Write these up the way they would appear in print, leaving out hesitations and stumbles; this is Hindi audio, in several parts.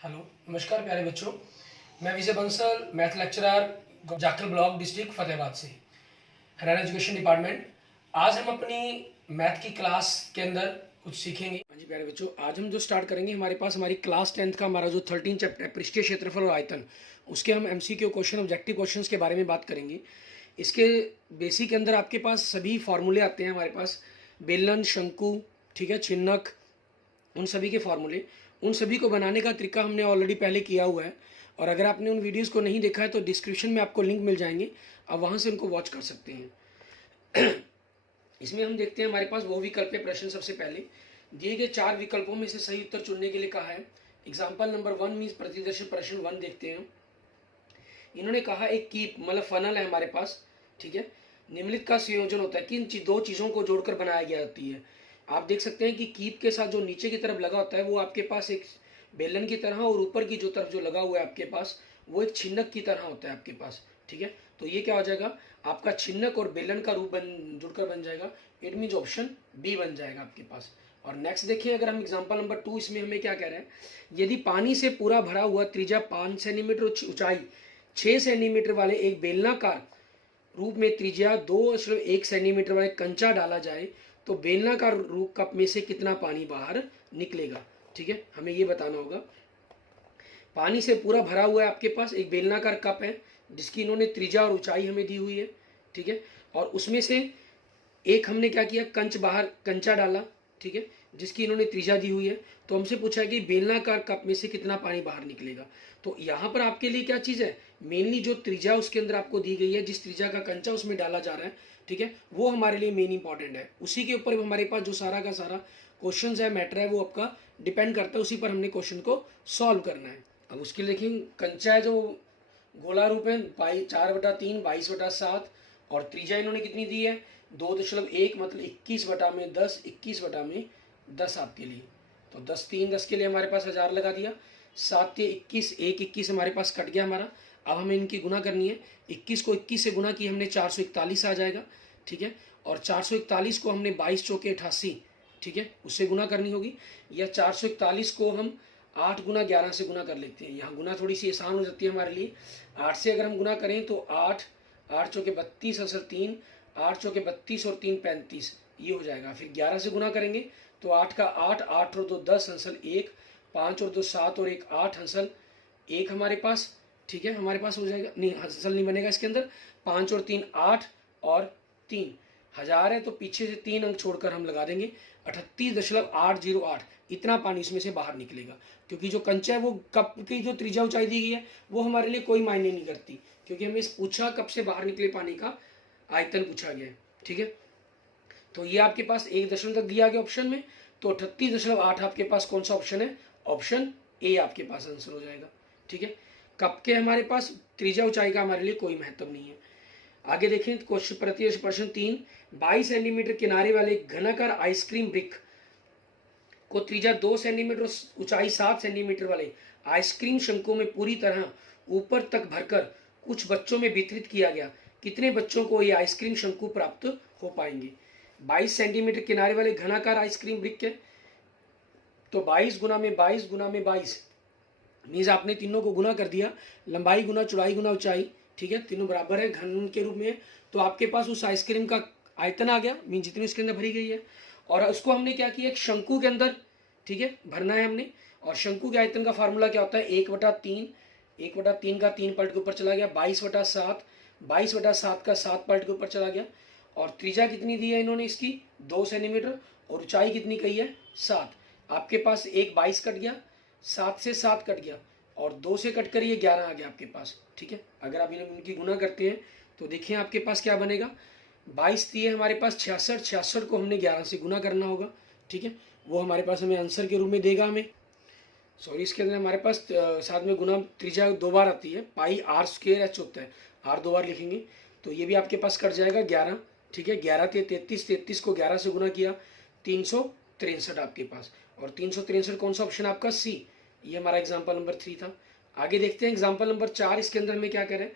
हेलो, नमस्कार प्यारे बच्चों। मैं Vijay Bansal, math lecturer, Jakhal block, district Fatehabad से, हरियाणा एजुकेशन डिपार्टमेंट। आज हम अपनी मैथ की क्लास के अंदर कुछ सीखेंगे। हाँ जी प्यारे बच्चों, आज हम जो स्टार्ट करेंगे, हमारे पास हमारी क्लास 10th का हमारा जो 13 चैप्टर है, पृष्ठीय क्षेत्रफल और आयतन, उसके हम MCQ क्वेश्चन, ऑब्जेक्टिव क्वेश्चन के बारे में बात करेंगे। इसके बेसिक के अंदर आपके पास सभी फॉर्मूले आते हैं हमारे पास, बेलन, शंकु, ठीक है, छिन्नक, उन सभी के फार्मूले, उन सभी को बनाने का तरीका हमने ऑलरेडी पहले किया हुआ है। और अगर आपने उन वीडियोस को नहीं देखा है तो डिस्क्रिप्शन में आपको लिंक मिल जाएंगे, आप वहाँ से उनको वॉच कर सकते हैं। इसमें हम देखते हैं हमारे पास वो विकल्प है। प्रश्न सबसे पहले दिए गए 4 विकल्पों में से सही उत्तर चुनने के लिए कहा है। एग्जाम्पल नंबर 1 मीन्स प्रतिदर्शी प्रश्न 1 देखते हैं। इन्होंने कहा एक कीप मतलब फनल है हमारे पास, ठीक है। निम्नलिखित का संयोजन होता है, किन दो चीज़ों को जोड़कर बनाया गया होती है। आप देख सकते हैं कि कीप के साथ जो नीचे की तरफ लगा होता है वो आपके पास एक बेलन की तरह, और ऊपर की जो तरफ जो लगा हुआ है आपके पास वो एक छिन्नक की तरह होता है आपके पास, ठीक है। तो ये क्या हो जाएगा, आपका छिन्नक और बेलन का रूप जुड़कर बन जाएगा। इट मीन्स ऑप्शन बी बन जाएगा आपके पास। और नेक्स्ट देखिए, अगर हम एग्जांपल नंबर 2, इसमें हमें क्या कह रहे हैं, यदि पानी से पूरा भरा हुआ त्रिज्या 5 सेंटीमीटर ऊंचाई 6 सेंटीमीटर वाले एक बेलनाकार रूप में त्रिज्या 2.1 सेंटीमीटर वाले कंचा डाला जाए तो बेलनाकार रूप कप में से कितना पानी बाहर निकलेगा, ठीक है। हमें ये बताना होगा। पानी से पूरा भरा हुआ है आपके पास एक बेलनाकार कप है, जिसकी इन्होंने त्रिज्या और ऊंचाई हमें दी हुई है, ठीक है। और उसमें से एक हमने क्या किया, कंचा डाला, ठीक है, जिसकी इन्होंने त्रिज्या दी हुई है। तो हमसे पूछा है कि बेलनाकार कप में से कितना पानी बाहर निकलेगा। तो यहाँ पर आपके लिए क्या चीज़ है, मेनली जो त्रिज्या उसके अंदर आपको दी गई है, जिस त्रिज्या का कंचा उसमें डाला जा रहा है, ठीक है, वो हमारे लिए मेन इंपॉर्टेंट है। उसी के ऊपर हमारे पास जो सारा का सारा क्वेश्चन है, मैटर है, वो आपका डिपेंड करता है, उसी पर हमने क्वेश्चन को सॉल्व करना है। अब उसके लिए देखिए, कंचा है जो गोला रूप है 4/3 22/7, और त्रिज्या इन्होंने कितनी दी है 2.1 मतलब 21/10, 21/10 आपके लिए। तो 10 3 10 के लिए हमारे पास 1000 लगा दिया, 7 21, 21 हमारे पास कट गया हमारा। अब हमें इनकी गुना करनी है, 21 को 21 से गुना की हमने 441 आ जाएगा, ठीक है। और 441 को हमने 22 चौके 88, ठीक है, उससे गुना करनी होगी। या 441 को हम 8 गुना 11 से गुना कर लेते हैं। यहाँ गुना थोड़ी सी आसान हो जाती है हमारे लिए। 8 से अगर हम गुना करें तो 8 8 चौके 32 असर 3, 8 चौके 32 और 3 35, ये हो जाएगा। फिर 11 से गुना करेंगे तो 8 का 8, 8 और 2 10 हंसल 1, 5 और 2 7 और 1 8 हंसल 1 हमारे पास, ठीक है। हमारे पास हो जाएगा, नहीं हंसल नहीं बनेगा इसके अंदर, 5 और 3 8 और 3 1000 है तो पीछे से 3 अंक छोड़कर हम लगा देंगे 38.808। इतना पानी इसमें से बाहर निकलेगा। क्योंकि जो कंचा है वो कप की जो त्रिज्या ऊंचाई दी गई है वो हमारे लिए कोई मायने नहीं करती, क्योंकि हमें पूछा कप से बाहर निकले पानी का आयतन पूछा गया है, ठीक है। तो ये आपके पास 1 दशमलव तक दिया गया ऑप्शन में, तो 38.8 आपके पास कौन सा ऑप्शन है, ऑप्शन ए आपके पास आंसर हो जाएगा, ठीक है। कप के हमारे पास त्रिज्या ऊंचाई का हमारे लिए कोई महत्व नहीं है। आगे देखें प्रश्न 3, 22 सेंटीमीटर किनारे वाले घनाकार आइसक्रीम ब्रिक को त्रिज्या 2 सेंटीमीटर ऊंचाई 7 सेंटीमीटर वाले आइसक्रीम शंकुओं में पूरी तरह ऊपर तक भरकर कुछ बच्चों में वितरित किया गया। कितने बच्चों को ये आइसक्रीम शंकु प्राप्त हो पाएंगे। 22 सेंटीमीटर किनारे वाले घनाकार आइसक्रीम ब्रिक के, तो 22 गुना में 22 गुना में 22 मीन्स आपने तीनों को गुना कर दिया, लंबाई गुना चौड़ाई गुना ऊंचाई, ठीक है, तीनों बराबर है घन के रूप में। तो आपके पास उस आइसक्रीम का आयतन आ गया, मीन जितनी उसके अंदर भरी गई है। और उसको हमने क्या किया, एक शंकु के अंदर, ठीक है, भरना है हमने। और शंकु के आयतन का फार्मूला क्या होता है, 1/3, 1/3 का 3 पलट के ऊपर चला गया, 22/7, 22/7 का 7 पलट के ऊपर चला गया। और त्रिज्या कितनी दी है इन्होंने इसकी 2 सेंटीमीटर, और ऊंचाई कितनी कही है 7। आपके पास एक 22 कट गया, 7 से 7 कट गया, और 2 से कट कर ये 11 आ गया आपके पास, ठीक है। अगर आप इनकी गुना करते हैं तो देखिए आपके पास क्या बनेगा, 22 दिए हमारे पास 66, 66 को हमने 11 से गुना करना होगा, ठीक है। वो हमारे पास हमें आंसर के रूप में देगा हमें। सॉरी, इसके अंदर हमारे पास साथ में गुना त्रिज्या 2 बार आती है, पाई r² होता है, r 2 बार लिखेंगे तो ये भी आपके पास कट जाएगा 11, ठीक है। 11 × 33, 33 को 11 से गुना किया 363 आपके पास। और 363 कौन सा ऑप्शन आपका, सी। ये हमारा एग्जाम्पल नंबर 3 था। आगे देखते हैं एग्जाम्पल नंबर 4। इसके अंदर हमें क्या करें,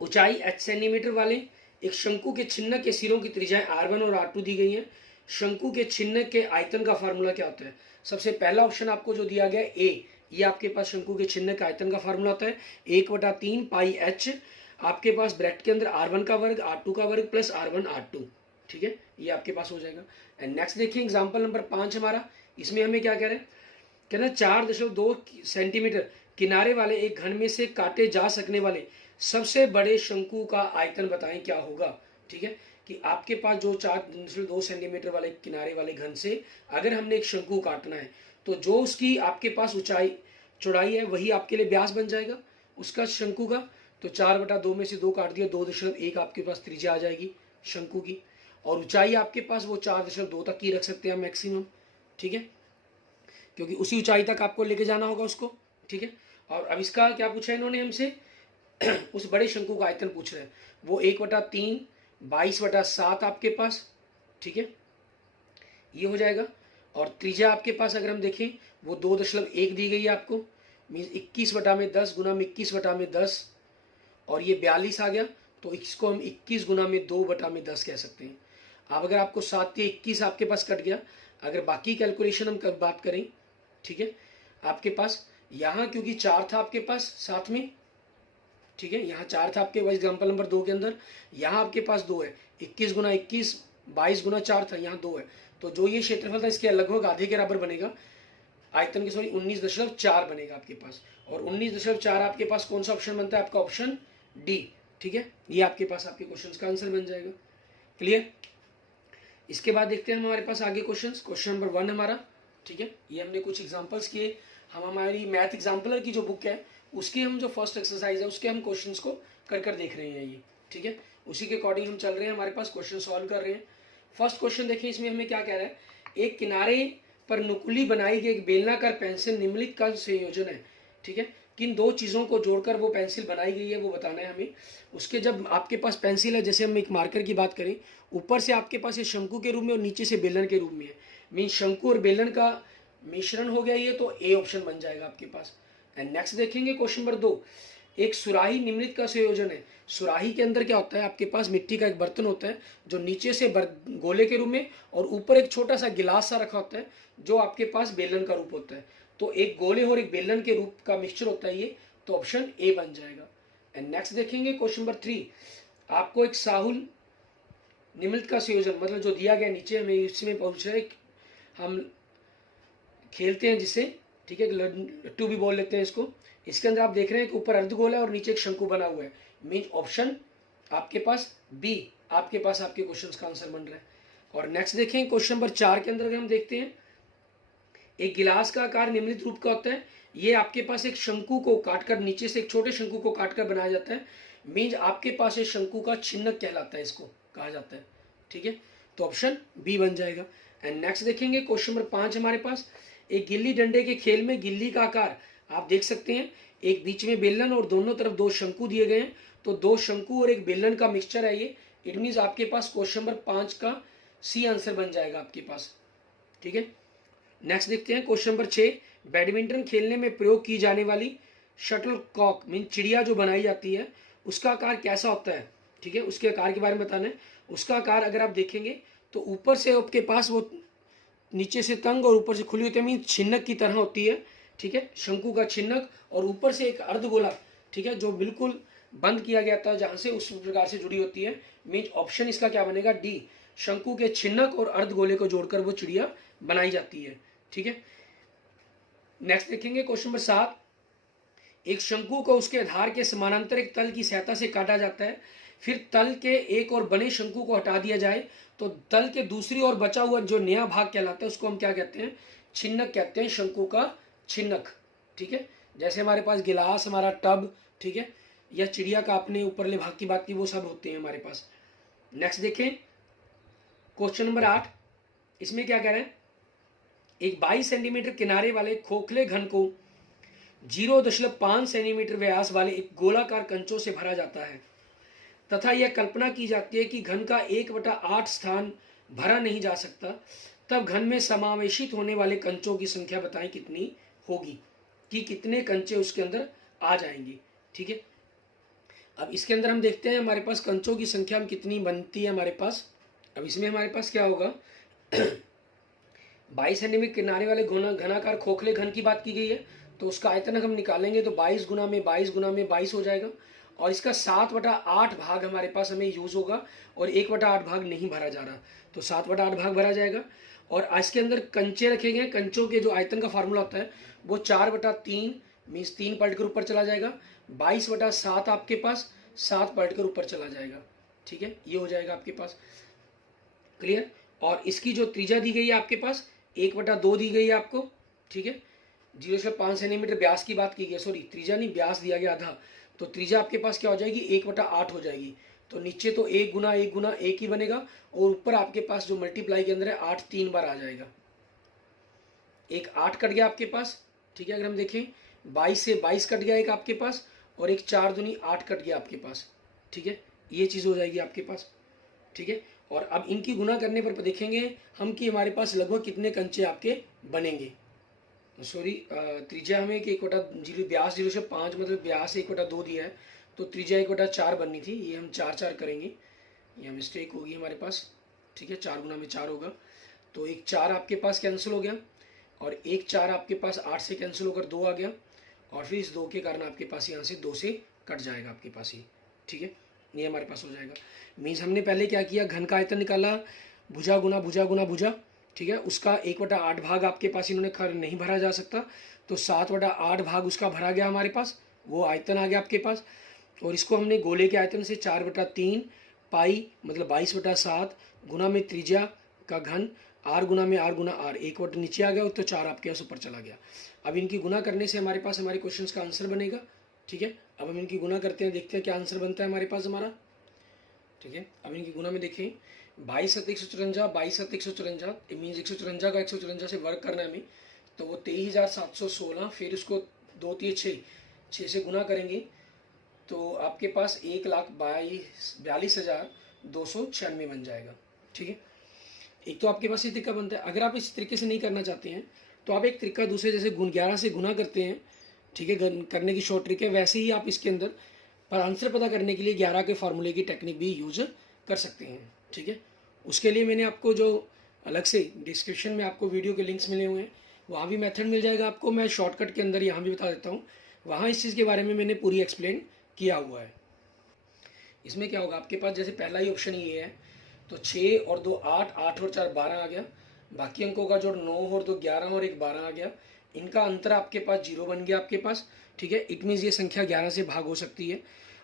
ऊंचाई h सेंटीमीटर वाले एक शंकु के छिन्नक के सिरों की त्रिज्याएं R1 और R2 दी गई हैं। शंकु के छिन्नक के आयतन का फार्मूला क्या होता है। सबसे पहला ऑप्शन आपको जो दिया गया ए, ये आपके पास शंकु के छिन्न के आयतन का फार्मूला होता है 1/3 पाई एच, आपके पास ब्रैकेट के अंदर R1 का वर्ग R2 का वर्ग प्लस R1 R2, ठीक है, ये आपके पास हो जाएगा। एंड नेक्स्ट देखिए एग्जाम्पल नंबर 5 हमारा, इसमें हमें क्या कह रहे हैं, कहना 4.2 सेंटीमीटर किनारे वाले एक घन में से काटे जा सकने वाले सबसे बड़े शंकु का आयतन बताएं क्या होगा। ठीक है, कि आपके पास जो 4.2 सेंटीमीटर वाले किनारे वाले घन से अगर हमने एक शंकु काटना है तो जो उसकी आपके पास ऊंचाई चौड़ाई है वही आपके लिए व्यास बन जाएगा उसका शंकु का। तो 4/2 में से 2 काट दिया, 2.1 आपके पास त्रिज्या आ जाएगी शंकु की, और ऊंचाई आपके पास वो 4.2 तक की रख सकते हैं मैक्सिमम। ठीक है, क्योंकि उसी ऊंचाई तक आपको लेके जाना होगा उसको। ठीक है, और अब इसका क्या पूछा है इन्होंने हमसे उस बड़े शंकु का आयतन पूछ रहे हैं, वो 1/3 22/7 आपके पास। ठीक है, ये हो जाएगा। और त्रिज्या आपके पास अगर हम देखें वो 2.1 दी गई है आपको, मीन्स 21/10 गुना में 21/10, और ये 42 आ गया, तो इसको हम 21 गुना में 2/10 कह सकते हैं। अब अगर आपको 7 या 21 आपके पास कट गया, अगर बाकी कैलकुलेशन हम बात करें, ठीक है, आपके पास यहाँ क्योंकि 4 था आपके पास साथ में, ठीक है, यहाँ 4 था आपके पास एग्जाम्पल नंबर 2 के अंदर, यहाँ आपके पास 2 है, 21 गुना 21 22 गुना 4 था, यहाँ 2 है, तो जो ये क्षेत्रफल था इसके लगभग आधे के बराबर बनेगा, आयतन के सॉरी 19.4 बनेगा आपके पास। और 19.4 आपके पास कौन सा ऑप्शन बनता है, आपका ऑप्शन डी। ठीक है, ये आपके पास आपके क्वेश्चन का आंसर बन जाएगा। क्लियर। इसके बाद देखते हैं हमारे पास आगे क्वेश्चन नंबर 1 हमारा। ठीक है, ये हमने कुछ एग्जांपल्स किए, हम हमारी मैथ एग्जाम्पलर की जो बुक है उसके हम जो फर्स्ट एक्सरसाइज है उसके हम क्वेश्चंस को कर देख रहे हैं ये। ठीक है, उसी के अकॉर्डिंग हम चल रहे हैं, हमारे पास क्वेश्चन सॉल्व कर रहे हैं। फर्स्ट क्वेश्चन देखिए, इसमें हमें क्या कह रहा है, एक किनारे पर नुकीली बनाई गई एक बेलनाकार पेंसिल निम्नलिखित का संयोजन है। ठीक है, किन दो चीज़ों को जोड़कर वो पेंसिल बनाई गई है वो बताना है हमें। उसके जब आपके पास पेंसिल है, जैसे हम एक मार्कर की बात करें, ऊपर से आपके पास ये शंकु के रूप में और नीचे से बेलन के रूप में है, मीन शंकु और बेलन का मिश्रण हो गया ये, तो ए ऑप्शन बन जाएगा आपके पास। एंड नेक्स्ट देखेंगे क्वेश्चन नंबर 2, एक सुराही निम्नलिखित का संयोजन है। सुराही के अंदर क्या होता है, आपके पास मिट्टी का एक बर्तन होता है जो नीचे से गोले के रूप में और ऊपर एक छोटा सा गिलास सा रखा होता है जो आपके पास बेलन का रूप होता है। तो एक गोले और एक बेलन के रूप का मिक्सचर होता है ये, तो ऑप्शन ए बन जाएगा। एंड नेक्स्ट देखेंगे क्वेश्चन नंबर 3, आपको एक साहुल निम्नलिखित का संयोजन, मतलब जो दिया गया नीचे हमें इसमें पूछ रहा है, हम खेलते हैं जिससे, ठीक है, लट्टू भी बोल लेते हैं इसको। इसके अंदर आप देख रहे हैं कि ऊपर अर्धगोल है और नीचे एक शंकु बना हुआ है, मीन ऑप्शन आपके पास बी आपके पास आपके क्वेश्चंस का आंसर बन रहा है। और नेक्स्ट देखें क्वेश्चन नंबर 4 के अंदर अगर हम देखते हैं, एक गिलास का आकार निम्नलिखित रूप का होता है। ये आपके पास एक शंकु को काटकर, नीचे से एक छोटे शंकु को काटकर बनाया जाता है, मीन्स आपके पास एक शंकु का छिन्नक कहलाता है, इसको कहा जाता है। ठीक है, तो ऑप्शन बी बन जाएगा। एंड नेक्स्ट देखेंगे क्वेश्चन नंबर 5 हमारे पास, एक गिल्ली डंडे के खेल में गिल्ली का आकार आप देख सकते हैं, एक बीच में बेलन और दोनों तरफ 2 शंकु दिए गए हैं, तो 2 शंकु और एक बेलन का मिक्सचर है ये। इट मीन्स आपके पास क्वेश्चन नंबर 5 का सी आंसर बन जाएगा आपके पास। ठीक है, नेक्स्ट देखते हैं क्वेश्चन नंबर 6, बैडमिंटन खेलने में प्रयोग की जाने वाली शटल कॉक मीन चिड़िया जो बनाई जाती है उसका आकार कैसा होता है। ठीक है, उसके आकार के बारे में बताना है। उसका आकार अगर आप देखेंगे तो ऊपर से आपके पास वो नीचे से तंग और ऊपर से खुली होती है, मीन छिन्नक की तरह होती है। ठीक है, शंकु का छिन्नक, और ऊपर से एक अर्धगोला, ठीक है, जो बिल्कुल बंद किया गया था जहां से उस प्रकार से जुड़ी होती है, मीन ऑप्शन इसका क्या बनेगा, डी। शंकु के छिन्नक और अर्धगोले को जोड़कर वो चिड़िया बनाई जाती है। ठीक है, नेक्स्ट देखेंगे क्वेश्चन नंबर 7, एक शंकु को उसके आधार के समानांतर एक तल की सहायता से काटा जाता है, फिर तल के एक और बने शंकु को हटा दिया जाए तो तल के दूसरी ओर बचा हुआ जो नया भाग कहलाता है उसको हम क्या कहते हैं, छिन्नक कहते हैं, शंकु का छिन्नक। ठीक है, जैसे हमारे पास गिलास, हमारा टब, ठीक है, या चिड़िया का अपने ऊपरले भाग की बात की, वो सब होते हैं हमारे पास। नेक्स्ट देखें क्वेश्चन नंबर 8, इसमें क्या कह रहे हैं, एक 22 सेंटीमीटर किनारे वाले खोखले घन को 0.5 सेंटीमीटर व्यास वाले एक गोलाकार कंचों से भरा जाता है तथा यह कल्पना की जाती है कि घन का 1/8 स्थान भरा नहीं जा सकता, तब घन में समावेशित होने वाले कंचों की संख्या बताएं कितनी होगी, कि कितने कंचे उसके अंदर आ जाएंगे। ठीक है, अब इसके अंदर हम देखते हैं हमारे पास कंचों की संख्या कितनी बनती है हमारे पास। अब इसमें हमारे पास क्या होगा 22 सेंटीमीटर किनारे वाले घनाकार खोखले घन की बात की गई है, तो उसका आयतन हम निकालेंगे तो 22 गुना में 22 गुना में 22 हो जाएगा, और इसका 7/8 भाग हमारे पास हमें यूज़ होगा, और 1/8 भाग नहीं भरा जा रहा, तो 7/8 भाग भरा जाएगा। और इसके अंदर कंचे रखे गए, कंचों के जो आयतन का फार्मूला होता है वो 4/3 मीन्स 3 पलट कर ऊपर चला जाएगा, 22/7 आपके पास 7 पलट कर ऊपर चला जाएगा। ठीक है, ये हो जाएगा आपके पास। क्लियर। और इसकी जो त्रिज्या दी गई है आपके पास 1/2 दी गई है आपको। ठीक है, 0.5 सेंटीमीटर व्यास की बात की गई, सॉरी त्रिज्या नहीं, व्यास दिया गया आधा, तो त्रिज्या आपके पास क्या हो जाएगी 1/8 हो जाएगी। तो नीचे तो 1 गुना 1 गुना 1 ही बनेगा, और ऊपर आपके पास जो मल्टीप्लाई के अंदर है 8 3 बार आ जाएगा। एक 8 कट गया आपके पास। ठीक है, अगर हम देखें 22 से 22 कट गया एक आपके पास, और एक 4 दूनी 8 कट गया आपके पास। ठीक है, ये चीज़ हो जाएगी आपके पास। ठीक है, और अब इनकी गुना करने पर देखेंगे हम कि हमारे पास लगभग कितने कंचे आपके बनेंगे। सॉरी, त्रिज्या हमें कि 1/0 व्यास 0.5 मतलब व्यास 1/2 दिया है, तो त्रिज्या 1/4 बननी थी, ये हम 4 करेंगे, यह मिस्टेक होगी हमारे पास। ठीक है, 4 गुना में 4 होगा, तो एक 4 आपके पास कैंसिल हो गया, और एक 4 आपके पास 8 से कैंसिल होकर 2 आ गया, और फिर इस 2 के कारण आपके पास यहाँ से 2 से कट जाएगा आपके पास ही। ठीक है, ये हमारे पास हो जाएगा। मीन्स हमने पहले क्या किया, घन का आयतन निकाला, भुजा गुना भुजा गुना भुजा। ठीक है, उसका 1/8 भाग आपके पास इन्होंने नहीं भरा जा सकता, तो 7/8 भाग उसका भरा गया हमारे पास, वो आयतन आ गया आपके पास। और इसको हमने गोले के आयतन से 4/3 पाई मतलब 22/7 गुना में त्रिज्या का घन आर गुना में आर गुना आर, 1 नीचे आ गया तो 4 आपके पास ऊपर चला गया। अब इनकी गुना करने से हमारे पास हमारे क्वेश्चन का आंसर बनेगा। ठीक है, अब हम इनकी गुना करते हैं, देखते हैं क्या आंसर बनता है हमारे पास हमारा। ठीक है, अब इनकी गुना में देखें 22/154, 22/154 मीन्स 154 का 154 से वर्क करना है हमें, तो वो 23,716, फिर उसको 2 3 6 से गुना करेंगे तो आपके पास 1,42,296 बन जाएगा। ठीक है, एक तो आपके पास ये तरीका बनता है। अगर आप इस तरीके से नहीं करना चाहते हैं तो आप एक तरीका दूसरे, जैसे 11 से गुना करते हैं, ठीक है, करने की शॉर्ट ट्रिक है, वैसे ही आप इसके अंदर पर आंसर पता करने के लिए 11 के फार्मूले की टेक्निक भी यूज कर सकते हैं। ठीक है, उसके लिए मैंने आपको जो अलग से डिस्क्रिप्शन में आपको वीडियो के लिंक्स मिले हुए हैं, वहाँ भी मेथड मिल जाएगा आपको। मैं शॉर्टकट के अंदर यहाँ भी बता देता हूँ, वहाँ इस चीज़ के बारे में मैंने पूरी एक्सप्लेन किया हुआ है। इसमें क्या होगा आपके पास, जैसे पहला ही ऑप्शन ये है, तो 6 और 2 8, 8 और 4 12 आ गया, बाकी अंकों का जोड़ 9 और 2 11 और 1 12 आ गया, इनका अंतर आपके पास 0 बन गया आपके पास। ठीक है, इट मीन्स ये संख्या 11 से भाग हो सकती है।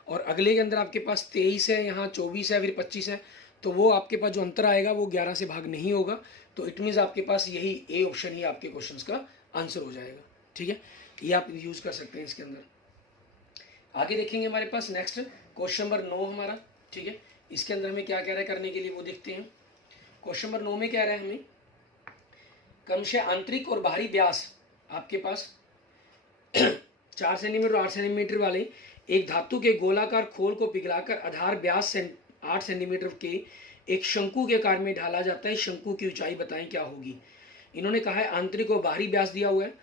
और अगले के अंदर आपके पास 23 है, यहाँ 24 है, फिर 25 है, तो वो आपके पास जो अंतर आएगा वो 11 से भाग नहीं होगा, तो इट मीन्स आपके पास यही ए ऑप्शन ही आपके क्वेश्चन का आंसर हो जाएगा। ठीक है, ये आप यूज़ कर सकते हैं इसके अंदर। आगे देखेंगे हमारे पास नेक्स्ट क्वेश्चन नंबर 9 हमारा। ठीक है, इसके अंदर हमें क्या कह रहा है करने के लिए वो देखते हैं। क्वेश्चन नंबर 9 में कह रहा है हमें क्रमशः आंतरिक और बाहरी व्यास आपके पास 4 सेंटीमीटर और 8 सेंटीमीटर वाले एक धातु के गोलाकार खोल को पिघलाकर आधार व्यास 8 सेंटीमीटर के एक शंकु के आकार में ढाला जाता है। शंकु की ऊंचाई बताएं क्या होगी। इन्होंने कहा है आंतरिक और बाहरी व्यास दिया हुआ है,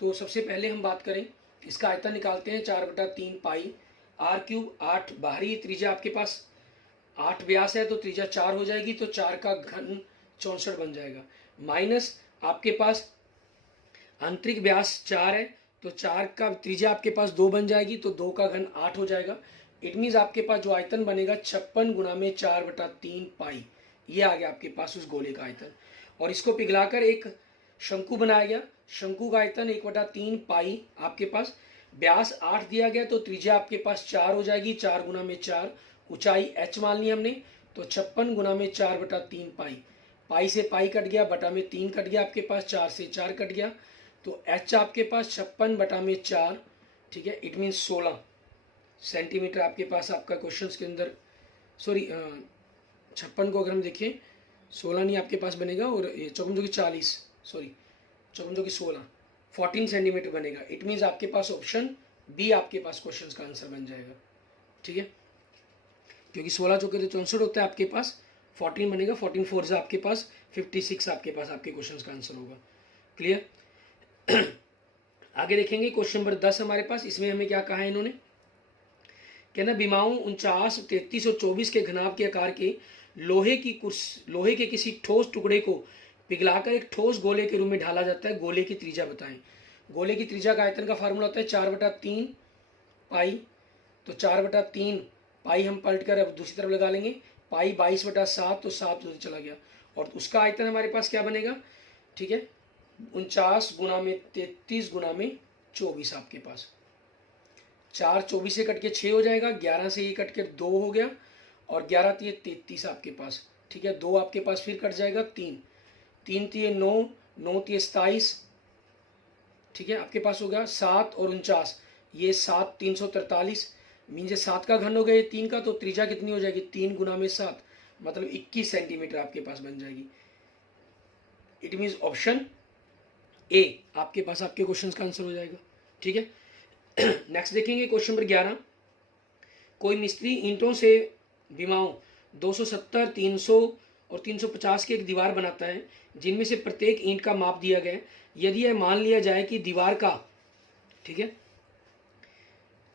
तो सबसे पहले हम बात करें इसका आयतन निकालते हैं। 4/3 पाई आर क्यूब, 8 बाहरी त्रिज्या आपके पास 8 व्यास है, तो त्रिज्या 4 हो जाएगी, तो 4 का घन 64 बन जाएगा, माइनस आपके पास आंतरिक व्यास 4 है, तो 4 का त्रिज्या आपके पास 2 बन जाएगी, तो 2 का घन 8 हो जाएगा। इट मीन्स आपके पास जो आयतन बनेगा 56 गुना में 4/3 पाई, ये आ गया आपके पास उस गोले का आयतन। और इसको पिघलाकर एक शंकु बनाया गया, शंकु का आयतन 1/3 पाई आपके पास, व्यास 8 दिया गया, तो त्रिज्या आपके पास 4 हो जाएगी, 4 गुना में 4, ऊंचाई h मान ली हमने, तो 56 गुना में 4/3 पाई, पाई से पाई कट गया, बटा में 3 कट गया आपके पास, 4 से 4 कट गया, तो h आपके पास 56 बटा में 4, ठीक है, इट मीन्स 16 सेंटीमीटर आपके पास आपका क्वेश्चन के अंदर, सॉरी 56 को अगर हम देखें 16 नहीं आपके पास बनेगा, और ये चौकम जो कि 40, सॉरी चौकम जो कि 14 सेंटीमीटर बनेगा। इट मीन्स आपके पास ऑप्शन बी आपके पास क्वेश्चन का आंसर बन जाएगा। ठीक है, क्योंकि 16 चौके तो 64 होता है आपके पास, 14 बनेगा, 14 4 से आपके पास 56 आपके पास आपके क्वेश्चन का आंसर होगा। क्लियर। आगे देखेंगे क्वेश्चन नंबर 10 हमारे पास। इसमें हमें क्या कहा है इन्होंने, कहना विमाओं 49, 33 और 24 के घनाभ के आकार के लोहे के किसी ठोस टुकड़े को पिघलाकर एक ठोस गोले के रूप में ढाला जाता है, गोले की त्रिज्या बताएं। गोले की त्रिज्या का आयतन का फार्मूला होता है 4/3 पाई। तो 4/3 पाई हम पलट कर अब दूसरी तरफ लगा लेंगे, पाई 22/7, तो 7 उधर चला गया, और उसका आयतन हमारे पास क्या बनेगा, ठीक है, 49 गुना में 33 गुना में 24 आपके पास। 4 24 से कट के 6 हो जाएगा, 11 से ये कट के 2 हो गया, और 11 तिये 33 आपके पास, ठीक है। 2 आपके पास फिर कट जाएगा, 3 3 तिये 9, 9 तिये 27, ठीक है, आपके पास हो गया 7 और 49, ये 7 343 मीन 7 का घन हो गया ये 3 का, तो त्रिज्या कितनी हो जाएगी, 3 गुना में 7, मतलब 21 सेंटीमीटर आपके पास बन जाएगी। इट मीन्स ऑप्शन ए आपके पास आपके क्वेश्चन का आंसर हो जाएगा, ठीक है। नेक्स्ट देखेंगे क्वेश्चन नंबर 11। कोई मिस्त्री ईंटों से विमाओं 270, 300 और 350 की एक दीवार बनाता है, जिनमें से प्रत्येक ईंट का माप दिया गया है। यदि यह मान लिया जाए कि दीवार का, ठीक है,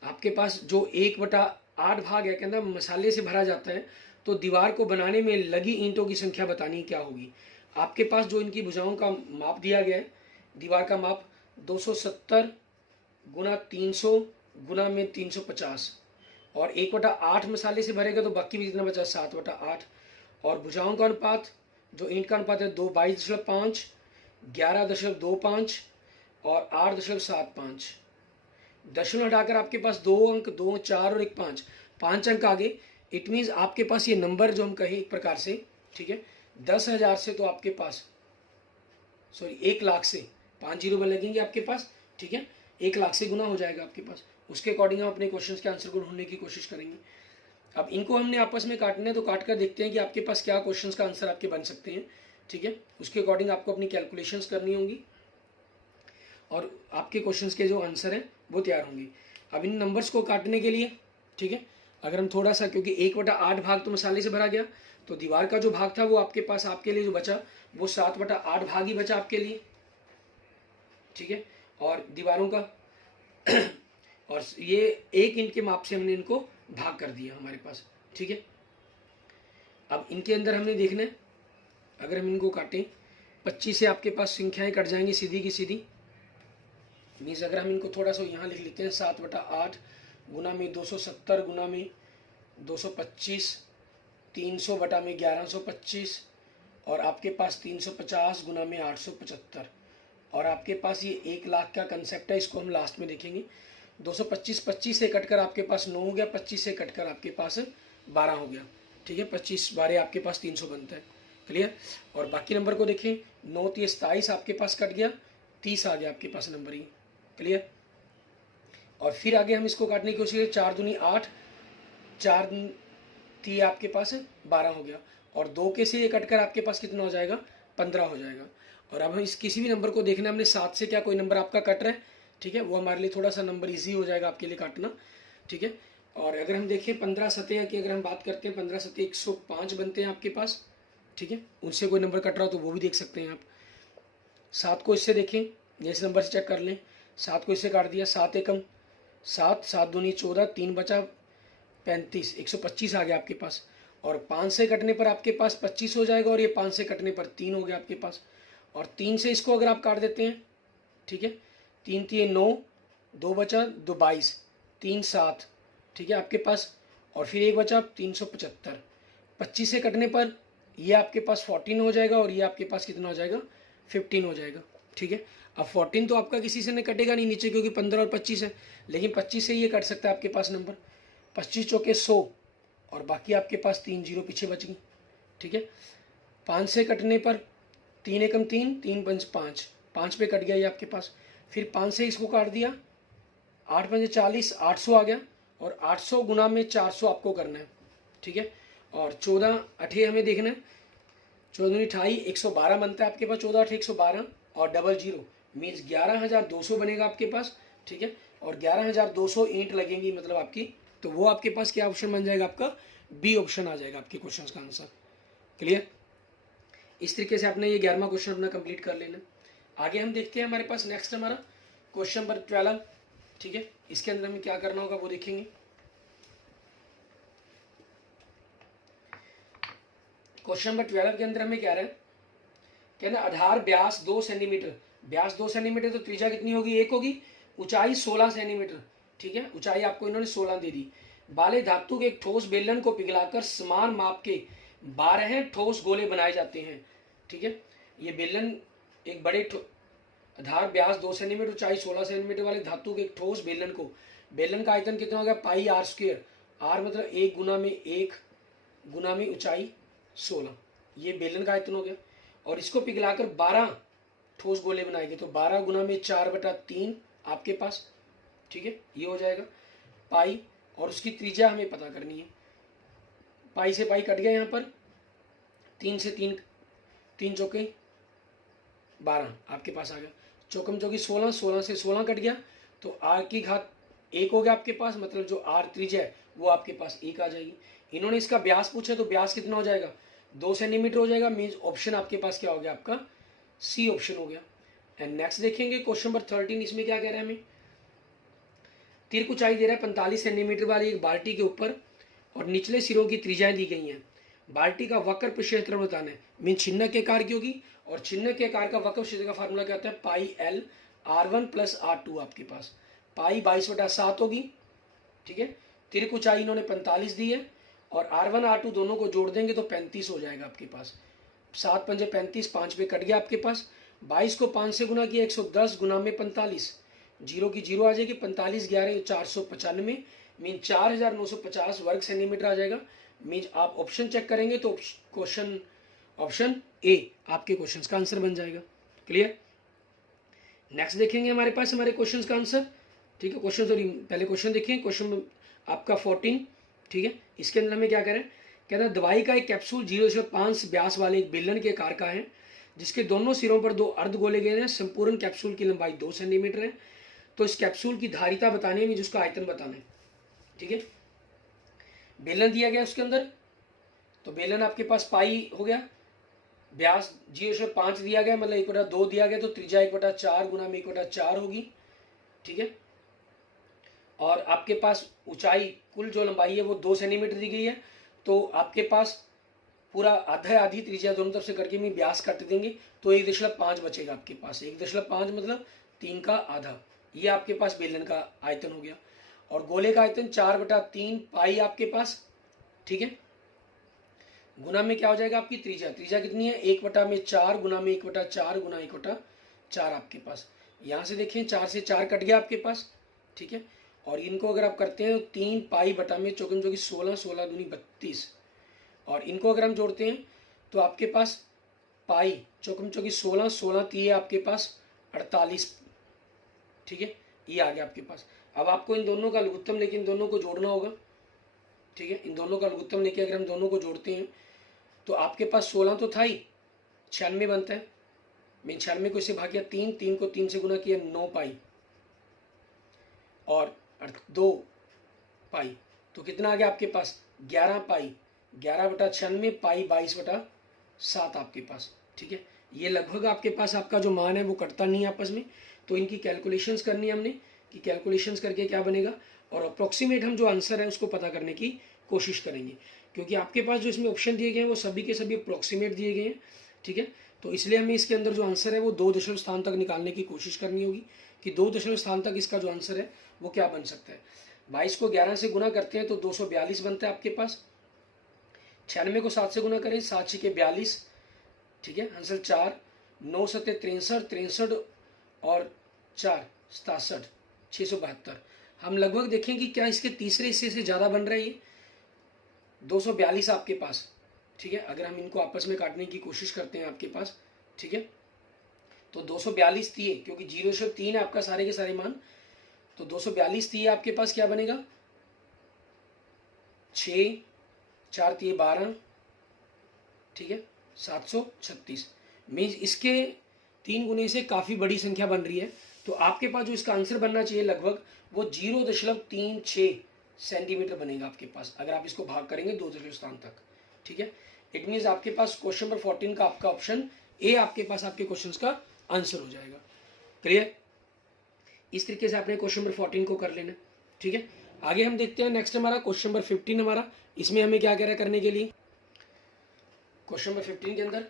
आपके पास जो 1/8 भाग है के अंदर मसाले से भरा जाता है, तो दीवार को बनाने में लगी ईंटों की संख्या बतानी क्या होगी। आपके पास जो इनकी भुजाओं का माप दिया गया है, दीवार का माप 270 गुना 300 गुना में 350, और 1/8 मसाले से भरेगा, तो बाकी भी कितना बचा, 7/8, और भुजाओं का अनुपात, जो ईंट का अनुपात है 22.5, 11.25 और 8.75। दशमलव हटाकर आपके पास 2 अंक, 2 4 और 1 5, 5 अंक आगे। इट मीन्स आपके पास ये नंबर जो हम कहें एक प्रकार से, ठीक है, 10,000 से, तो आपके पास सॉरी 1 लाख से 5 जीरो में लगेंगे आपके पास, ठीक है, 1 लाख से गुना हो जाएगा आपके पास। उसके अकॉर्डिंग हम अपने क्वेश्चंस के आंसर को ढूंढने की कोशिश करेंगे। अब इनको हमने आपस में काटना है, तो काट कर देखते हैं कि आपके पास क्या क्वेश्चंस का आंसर आपके बन सकते हैं, ठीक है। उसके अकॉर्डिंग आपको अपनी कैलकुलेशंस करनी होंगी, और आपके क्वेश्चंस के जो आंसर हैं वो तैयार होंगे। अब इन नंबर्स को काटने के लिए, ठीक है, अगर हम थोड़ा सा, क्योंकि 1/8 भाग तो मसाले से भरा गया, तो दीवार का जो भाग था वो आपके पास, आपके लिए जो बचा वो 7/8 भाग ही बचा आपके लिए, ठीक है। और दीवारों का और ये 1 इंच के माप से हमने इनको भाग कर दिया हमारे पास, ठीक है। अब इनके अंदर हमने देखना है, अगर हम इनको काटें 25 से आपके पास संख्याएं कट जाएंगी सीधी की सीधी। मीन्स अगर हम इनको थोड़ा सा यहाँ लिख लेते हैं, 7/8 गुना में 270 गुना में 225, 300 बटा में 1125, और आपके पास 350 गुना में 875, और आपके पास ये 1 लाख का कंसेप्ट है, इसको हम लास्ट में देखेंगे। 225 25 से कटकर आपके पास 9 हो गया, 25 से कटकर आपके पास 12 हो गया, ठीक है, 25 12 आपके पास 300 बनता है, क्लियर। और बाकी नंबर को देखें, 9 3 27 आपके पास कट गया, 30 आ गया आपके पास नंबर ही, क्लियर। और फिर आगे हम इसको काटने की कोशिश करें, 4 दूनी 8, 4 3 आपके पास 12 हो गया, और 2 के से ये कटकर आपके पास कितना हो जाएगा, 15 हो जाएगा। और अब हम इस किसी भी नंबर को देखना है हमने, 7 से क्या कोई नंबर आपका कट रहा है, ठीक है, वो हमारे लिए थोड़ा सा नंबर इजी हो जाएगा आपके लिए काटना, ठीक है। और अगर हम देखें 15 सतह की अगर हम बात करते हैं, 15 सतह 105 बनते हैं आपके पास, ठीक है, उनसे कोई नंबर कट रहा हो तो वो भी देख सकते हैं आप। 7 को इससे देखें, इस नंबर से चेक कर लें, 7 को इससे काट दिया, 7 एकम 7, 7 दूनी 14, 3 बचा 35, 125 आ गया आपके पास। और 5 से कटने पर आपके पास 25 हो जाएगा, और ये 5 से कटने पर 3 हो गया आपके पास। और 3 से इसको अगर आप काट देते हैं, ठीक है, 3 3 9, 2 बचा 2 22, 3 7, ठीक है आपके पास। और फिर 1 बचा 375, 25 से कटने पर ये आपके पास 14 हो जाएगा, और ये आपके पास कितना हो जाएगा, 15 हो जाएगा, ठीक है। अब 14 तो आपका किसी से नहीं कटेगा नहीं नीचे, क्योंकि 15 और 25 है, लेकिन 25 से ये कट सकता है आपके पास नंबर, 25 चौके 100, और बाकी आपके पास 3 जीरो पीछे बच गई, ठीक है। 5 से कटने पर 3 एकम 3, 3 पंच 5, 5 पे कट गया ये आपके पास। फिर 5 से इसको काट दिया, 8 पंजे 40, 800 आ गया, और 800 गुना में 400 आपको करना है, ठीक है। और 14 8 हमें देखना है, 14 28, 112 बनता है आपके पास, 14 8 112, और डबल जीरो मीन्स 11,200 बनेगा आपके पास, ठीक है। और 11,200 ईंट लगेंगी मतलब आपकी, तो वो आपके पास क्या ऑप्शन बन जाएगा, आपका बी ऑप्शन आ जाएगा आपके क्वेश्चन का आंसर, क्लियर। इस तरीके से आपने ये 11वां क्वेश्चन अपना कंप्लीट कर लेना। आगे हम देखते हैं, हमारे पास नेक्स्ट हमारा क्वेश्चन नंबर 12, ठीक है। इसके अंदर हमें क्या करना होगा वो देखेंगे। क्वेश्चन नंबर 12 के अंदर हमें क्या रहा है, कहना आधार व्यास 2 सेंटीमीटर व्यास 2 सेंटीमीटर तो त्रिज्या कितनी होगी, 1 होगी। ऊंचाई 16 सेंटीमीटर, ठीक है, ऊंचाई आपको इन्होंने 16 दे दी। बाले धातु के एक ठोस बेलन को पिघलाकर समान माप के 12 ठोस गोले बनाए जाते हैं, ठीक है। ये बेलन एक बड़े आधार व्यास 2 सेंटीमीटर ऊंचाई 16 सेंटीमीटर वाले धातु के एक ठोस बेलन को, बेलन का आयतन कितना हो गया, पाई आर स्क्वायर, आर मतलब 1 गुना में 1 गुना में ऊंचाई 16, ये बेलन का आयतन हो गया। और इसको पिघलाकर 12 ठोस गोले बनाएंगे तो 12 गुना में 4/3 आपके पास, ठीक है, ये हो जाएगा पाई। और उसकी त्रिज्या हमें पता करनी है। पाई से पाई कट गया यहाँ पर, 3 से 3, 3 चौके 12 आपके पास आ गया। चौकम चौकी 16, 16 से 16 कट गया तो आर की घात 1 हो गया आपके पास, मतलब जो आर त्रिज्या है वो आपके पास 1 आ जाएगी। इन्होंने इसका व्यास पूछा तो व्यास कितना हो जाएगा, 2 सेंटीमीटर हो जाएगा। मीन्स ऑप्शन आपके पास क्या हो गया, आपका सी ऑप्शन हो गया। एंड नेक्स्ट देखेंगे क्वेश्चन नंबर 13, इसमें क्या कह रहा है हमें, तीर की ऊंचाई दे रहा है 45 सेंटीमीटर वाली एक बाल्टी के ऊपर और निचले सिरों की त्रिज्याएं दी गई हैं। बाल्टी का वक्र क्षेत्र बताना है, मीन छिन्नक के आकार की होगी। और छिन्नक के आकार का वक्र क्षेत्र का फार्मूला क्या होता है, pi L R1 plus R2 आपके पास, पाई 22/7 होगी, ठीक है। तीर की ऊंचाई इन्होंने 45 दी है और R1 R2 दोनों को जोड़ देंगे तो 35 हो जाएगा आपके पास। 7 पंजे 35, 5 पे कट गया आपके पास। 22 को 5 से गुना किया 110 गुना में 45, जीरो की जीरो आ जाएगी। 45 11 495 मीन 4950 वर्ग सेंटीमीटर आ जाएगा। मीन आप ऑप्शन चेक करेंगे तो क्वेश्चन ऑप्शन ए आपके क्वेश्चन का आंसर बन जाएगा। क्लियर। नेक्स्ट देखेंगे हमारे पास हमारे क्वेश्चन का आंसर, ठीक है। क्वेश्चन सॉरी पहले क्वेश्चन देखिए, क्वेश्चन आपका 14, ठीक है। इसके अंदर हमें क्या करें, कहता है दवाई का एक कैप्सूल 0.5 व्यास वाले एक बेलन के आकार का है जिसके दोनों सिरों पर 2 अर्ध गोले गए हैं। संपूर्ण कैप्सूल की लंबाई 2 सेंटीमीटर है। तो इस कैप्सूल की धारिता बताने में जिसका आयतन बताना है, ठीक है। बेलन दिया गया उसके अंदर, तो बेलन आपके पास पाई हो गया, व्यास 0.5 दिया गया मतलब 1/2 दिया गया तो त्रिज्या 1/4 गुना में 1/4 होगी, ठीक है। और आपके पास ऊंचाई कुल जो लंबाई है वो 2 सेंटीमीटर दी गई है। तो आपके पास पूरा आधा आधी त्रिज्या दोनों तरफ से करके में व्यास काट देंगे तो 1.5 बचेगा आपके पास। 1.5 मतलब 3 का आधा, ये आपके पास बेलन का आयतन हो गया। और गोले का आयतन 4/3 पाई आपके पास, ठीक है। गुना में क्या हो जाएगा आपकी त्रिज्या, त्रिज्या कितनी है 1/4 गुना में 1/4 गुना 1/4 आपके पास। यहाँ से देखें 4 से 4 कट गया आपके पास, ठीक है। और इनको अगर आप करते हैं 3 पाई बटा में चौकम चौकी 16, 16 दूनी 32 और इनको अगर हम जोड़ते हैं तो आपके पास पाई चौकम चौकी 16, 16 तीय आपके पास 48, ठीक है, ये आ गया आपके पास। अब आपको इन दोनों का लघुत्तम लेके इन दोनों को जोड़ना होगा, ठीक है। इन दोनों का लघुत्तम लेके अगर हम दोनों को जोड़ते हैं तो आपके पास 16 तो था ही, 96 बनता है। मैं 96 को इससे भाग किया 3, 3 को 3 से गुना किया 9 पाई और 2 पाई, तो कितना आ गया आपके पास 11 पाई, 11/96 पाई 22/7 आपके पास, ठीक है। ये लगभग आपके पास आपका जो मान है वो कटता नहीं है आपस में, तो इनकी कैलकुलेशंस करनी है हमने कि कैलकुलेशंस करके क्या बनेगा और अप्रोक्सीमेट हम जो आंसर है उसको पता करने की कोशिश करेंगे, क्योंकि आपके पास जो इसमें ऑप्शन दिए गए हैं वो सभी के सभी अप्रोक्सीमेट दिए गए हैं, ठीक है। तो इसलिए हमें इसके अंदर जो आंसर है वो 2 दशमलव स्थान तक निकालने की कोशिश करनी होगी कि 2 दशमलव स्थान तक इसका जो आंसर है वो क्या बन सकता है। 22 को 11 से गुना करते हैं तो 242 बनता है आपके पास। 96 को 7 से गुना करें 7 6 42, ठीक है, आंसर 4, 9 7 63, 63 और 4 67, 672। हम लगभग देखें कि क्या इसके तीसरे हिस्से से ज़्यादा बन रहा है ये 242 आपके पास, ठीक है। अगर हम इनको आपस में काटने की कोशिश करते हैं आपके पास, ठीक है, तो 242 तीय क्योंकि 0.3 है आपका सारे के सारे मान, तो 242 तीय आपके पास क्या बनेगा 6, 4 तीय 12, ठीक है, 736। मीन्स इसके 3 गुने से काफ़ी बड़ी संख्या बन रही है। तो आपके पास जो इसका आंसर बनना चाहिए लगभग वो 0.36 सेंटीमीटर बनेगा आपके पास अगर आप इसको भाग करेंगे 2 दशमलव स्थान तक, ठीक है। इट मीन्स आपके पास क्वेश्चन नंबर 14 का आपका ऑप्शन ए आपके पास आपके क्वेश्चन का आंसर हो जाएगा। क्लियर। इस तरीके से आपने क्वेश्चन नंबर 14 को कर लेना, ठीक है। आगे हम देखते हैं नेक्स्ट हमारा क्वेश्चन नंबर 15 हमारा, इसमें हमें क्या कह रहा है करने के लिए। क्वेश्चन नंबर 15 के अंदर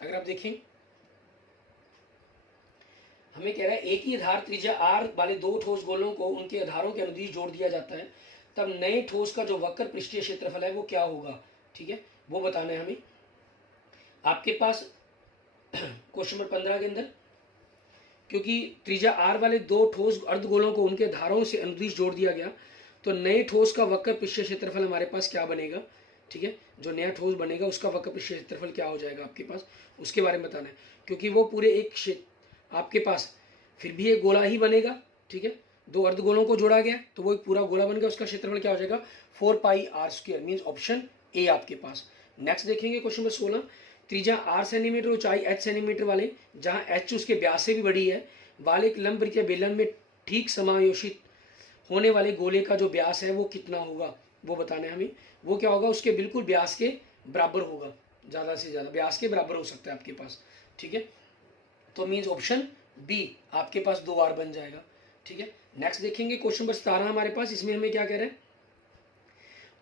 अगर आप देखें हमें कह रहा है एक ही आधार त्रिज्या r वाले दो ठोस गोलों को उनके आधारों के अनुदिश जोड़ दिया जाता है, तब नए ठोस का जो वक्र पृष्ठीय क्षेत्रफल है वो क्या होगा। ठीक है, वो बताना है हमें। आपके पास क्वेश्चन नंबर 15 के अंदर, क्योंकि त्रिज्या r वाले दो ठोस अर्धगोलों को उनके आधारों से अनुदिश जोड़ दिया गया, तो नए ठोस का वक्र पृष्ठीय क्षेत्रफल हमारे पास क्या बनेगा। ठीक है, जो नया ठोस बनेगा उसका वक्र पृष्ठीय क्षेत्रफल क्या हो जाएगा आपके पास, उसके बारे में बताना है। क्योंकि वो पूरे एक आपके पास फिर भी एक गोला ही बनेगा। ठीक है, दो अर्धगोलों को जोड़ा गया तो वो एक पूरा गोला बन गया, उसका क्षेत्रफल क्या हो जाएगा 4πr², मीन्स ऑप्शन ए आपके पास। नेक्स्ट देखेंगे क्वेश्चन नंबर 16, त्रिज्या r सेंटीमीटर ऊंचाई h सेंटीमीटर वाले, जहां h उसके व्यास से भी बड़ी है, वाले एक लंब वृत्तीय बेलन में ठीक समायोजित होने वाले गोले का जो व्यास है वो कितना होगा, वो बताना है हमें। वो क्या होगा, उसके बिल्कुल व्यास के बराबर होगा, ज़्यादा से ज़्यादा व्यास के बराबर हो सकता है आपके पास। ठीक है, तो मीन्स ऑप्शन बी आपके पास 2r बन जाएगा। ठीक है, नेक्स्ट देखेंगे क्वेश्चन नंबर 17 हमारे पास। इसमें हमें क्या कह रहे हैं,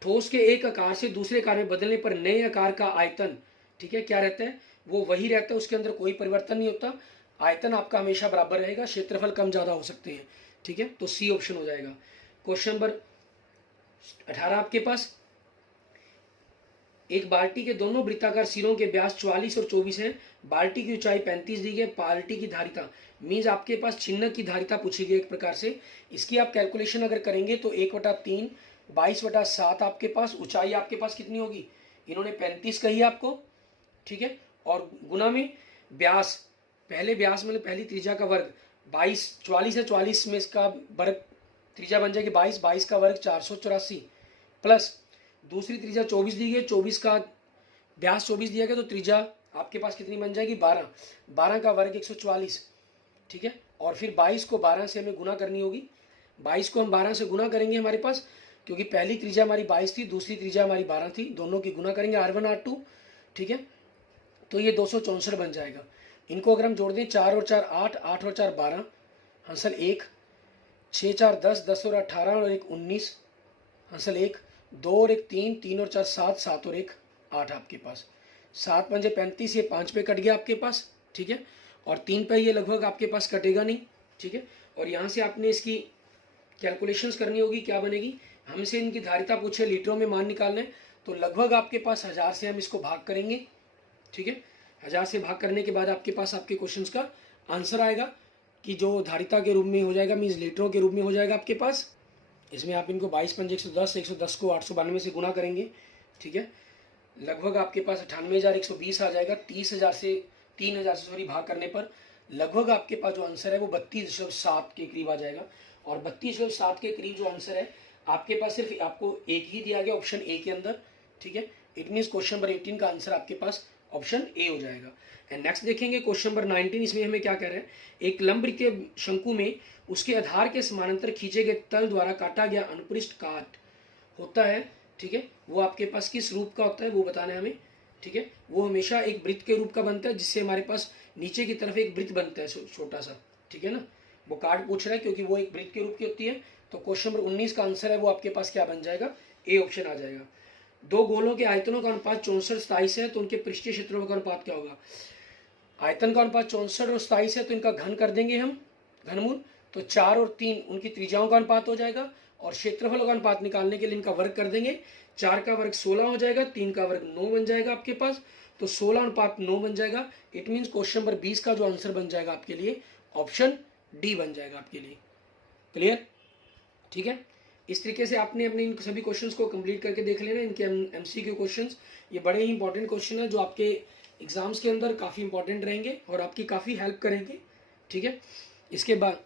ठोस के एक आकार से दूसरे आकार में बदलने पर नए आकार का आयतन, ठीक है, क्या रहता है, वो वही रहता है, उसके अंदर कोई परिवर्तन नहीं होता, आयतन आपका हमेशा बराबर रहेगा, क्षेत्रफल कम ज़्यादा हो सकते हैं। ठीक है, तो सी ऑप्शन हो जाएगा। क्वेश्चन नंबर 18 आपके पास, एक बाल्टी के दोनों वृत्ताकार सिरों के व्यास 44 और 24 है, बाल्टी की ऊंचाई 35 दी गई, बाल्टी की धारिता, मीन्स आपके पास छिन्न की धारिता पूछी गई एक प्रकार से। इसकी आप कैलकुलेशन अगर करेंगे तो 1/3 22/7 आपके पास, ऊंचाई आपके पास कितनी होगी, इन्होंने 35 कही आपको। ठीक है, और गुना में व्यास, पहले व्यास मतलब पहली त्रिज्या का वर्ग 22, 44 है, 44 में इसका वर्ग त्रिज्या बन जाएगी 22, 22 का वर्ग 484, प्लस दूसरी त्रिज्या 24 दी गई, 24 का व्यास 24 दिया गया, तो त्रिज्या आपके पास कितनी बन जाएगी 12, 12 का वर्ग 144। ठीक है, और फिर 22 को 12 से हमें गुना करनी होगी, 22 को हम 12 से गुना करेंगे हमारे पास, क्योंकि पहली त्रिज्या हमारी 22 थी, दूसरी त्रिज्या हमारी 12 थी, दोनों की गुना करेंगे r1 r2। ठीक है, तो ये 264 बन जाएगा। इनको अगर हम जोड़ दें 4 और 4 8, 8 और 4 12, हंसल 1, 6 4 10, 10 और 18 और 1 19, हंसल 1, 2 और 1 3, 3 और 4 7, 7 और 1 8 आपके पास, 7 पंजे 35, ये 5 पे कट गया आपके पास। ठीक है, और 3 पे ये लगभग आपके पास कटेगा नहीं। ठीक है, और यहाँ से आपने इसकी कैलकुलेशंस करनी होगी, क्या बनेगी, हमसे इनकी धारिता पूछे, लीटरों में मान निकालना है, तो लगभग आपके पास 1000 से हम इसको भाग करेंगे। ठीक है, 1000 से भाग करने के बाद आपके पास आपके क्वेश्चंस का आंसर आएगा, कि जो धारिता के रूप में हो जाएगा, मीन्स लीटरों के रूप में हो जाएगा आपके पास। इसमें आप इनको 22 पंजे 110, 110 को 892 से गुना करेंगे। ठीक है, लगभग आपके पास 98,120 आ जाएगा, 3000 से सॉरी भाग करने पर लगभग आपके पास जो आंसर है वो 32.7 के करीब आ जाएगा। और 32.7 के करीब जो आंसर है आपके पास, सिर्फ आपको एक ही दिया गया ऑप्शन ए के अंदर। ठीक है, इट मीन्स क्वेश्चन नंबर 18 का आंसर आपके पास ऑप्शन ए हो जाएगा। एंड नेक्स्ट देखेंगे क्वेश्चन नंबर 19। इसमें हमें क्या कह रहे हैं, एक लंबवृत्तीय शंकु में उसके आधार के समानांतर खींचे गए तल द्वारा काटा गया अनुपृष्ठ काट होता है। ठीक है, वो आपके पास किस रूप का होता है वो बताना है हमें। ठीक है, वो हमेशा एक वृत्त के रूप का बनता है, जिससे हमारे पास नीचे की तरफ एक वृत्त बनता है छोटा सा। ठीक है ना, वो कार्ड पूछ रहा है क्योंकि वो एक वृत्त के रूप की होती है। तो क्वेश्चन नंबर 19 का आंसर है वो आपके पास क्या बन जाएगा, ए ऑप्शन आ जाएगा। दो गोलों के आयतनों का अनुपात 64 27 है, तो उनके पृष्ठीय क्षेत्रों का अनुपात क्या होगा। आयतन का अनुपात 64 और 27 है, तो इनका घन कर देंगे हम, घनमूल, तो 4 और 3 उनकी त्रिज्याओं का अनुपात हो जाएगा, और क्षेत्रफल का अनुपात निकालने के लिए इनका वर्ग कर देंगे। 4 का वर्ग 16 हो जाएगा, 3 का वर्ग 9 बन जाएगा आपके पास, तो 16:9 बन जाएगा। इट मीन्स क्वेश्चन नंबर 20 का जो आंसर बन जाएगा आपके लिए ऑप्शन डी बन जाएगा आपके लिए। क्लियर। ठीक है, इस तरीके से आपने अपने इन सभी क्वेश्चंस को कंप्लीट करके देख लेना। इनके एमसीक्यू क्वेश्चंस ये बड़े ही इंपॉर्टेंट क्वेश्चन है, जो आपके एग्जाम्स के अंदर काफ़ी इंपॉर्टेंट रहेंगे और आपकी काफ़ी हेल्प करेंगे। ठीक है, इसके बाद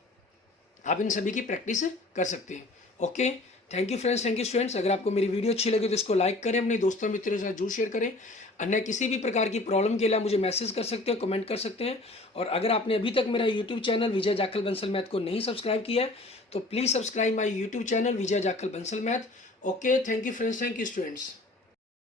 आप इन सभी की प्रैक्टिस कर सकते हैं। Okay, thank you friends, thank you students. अगर आपको मेरी वीडियो अच्छी लगे तो इसको लाइक करें, अपने दोस्तों मित्रों के साथ जरूर शेयर करें। अन्य किसी भी प्रकार की प्रॉब्लम के लिए मुझे मैसेज कर सकते हैं, कमेंट कर सकते हैं। और अगर आपने अभी तक मेरा यूट्यूब चैनल विजय जाखल बंसल मैथ को नहीं सब्सक्राइब किया है तो please subscribe my YouTube channel Vijay Jakhal Bansal math. Okay, thank you friends, thank you students.